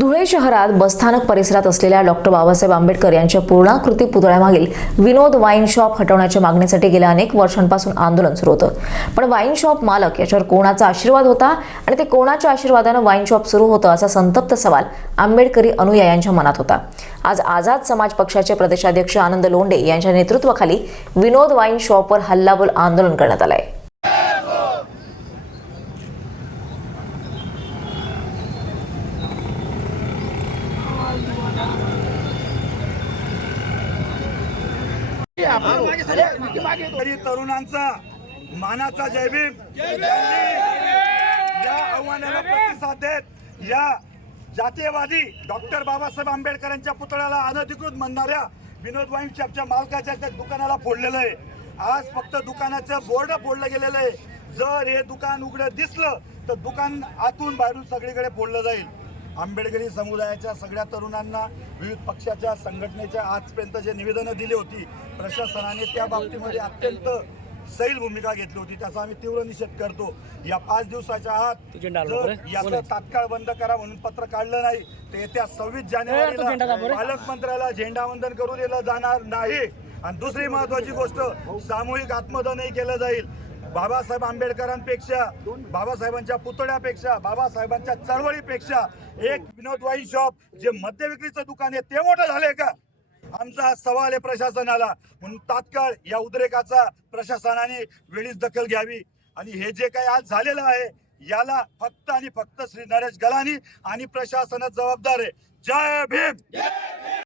धुळे शहरात बसस्थानक परिसरात असलेल्या डॉक्टर बाबासाहेब आंबेडकर यांच्या पूर्णाकृती पुतळ्यामागील विनोद वाईन शॉप हटवण्याच्या मागणीसाठी गेल्या अनेक वर्षांपासून आंदोलन सुरू होतं. पण वाईन शॉप मालक याच्यावर कोणाचा आशीर्वाद होता आणि ते कोणाच्या आशीर्वादानं वाईन शॉप सुरू होतं असा संतप्त सवाल आंबेडकरी अनुयायांच्या मनात होता. आज आझाद समाज पक्षाचे प्रदेशाध्यक्ष आनंद लोंढे यांच्या नेतृत्वाखाली विनोद वाईन शॉपवर हल्लाबोल आंदोलन करण्यात आलं आहे तरी तरुणांचा मानाचा जयभीम या आव्हानाला प्रतिसाद देत या जातीयवादी डॉक्टर बाबासाहेब आंबेडकरांच्या पुतळ्याला अनधिकृत म्हणणाऱ्या विनोद वाईन शॉपच्या मालकाच्या त्या दुकानाला फोडलेलं आहे. आज फक्त दुकानाचं बोर्ड फोडलं गेलेलं आहे. जर हे दुकान उघडं दिसलं तर दुकान आतून बाहेरून सगळीकडे फोडलं जाईल. आंबेडकरी समुदायाच्या सगळ्या तरुणांना विविध पक्षाच्या संघटनेच्या आजपर्यंत जे निवेदनं दिली होती प्रशासनाने त्या बाबतीमध्ये अत्यंत सैल भूमिका घेतली होती. त्याचा आम्ही तीव्र निषेध करतो. या पाच दिवसाच्या आत जर याचं तात्काळ बंद करा म्हणून पत्र काढलं नाही तर येत्या सव्वीस जानेवारीला पालकमंत्र्याला झेंडावंदन करू दिलं जाणार नाही. आणि दुसरी महत्वाची गोष्ट सामूहिक आत्मदनही केलं जाईल. बाबासाहेब आंबेडकरांपेक्षा बाबासाहेबांच्या पुतळ्यापेक्षा बाबासाहेबांच्या चळवळीपेक्षा एक विनोद वाईन शॉप जे मद्य विक्रीचं दुकान आहे ते मोठं झालंय का? आमचा हा सवाल आहे प्रशासनाला. म्हणून तात्काळ या उद्रेकाचा प्रशासनाने वेळीच दखल घ्यावी. आणि हे जे काही आज झालेलं आहे याला फक्त आणि फक्त श्री नरेश गलानी आणि प्रशासनच जबाबदार आहे. जय भीम!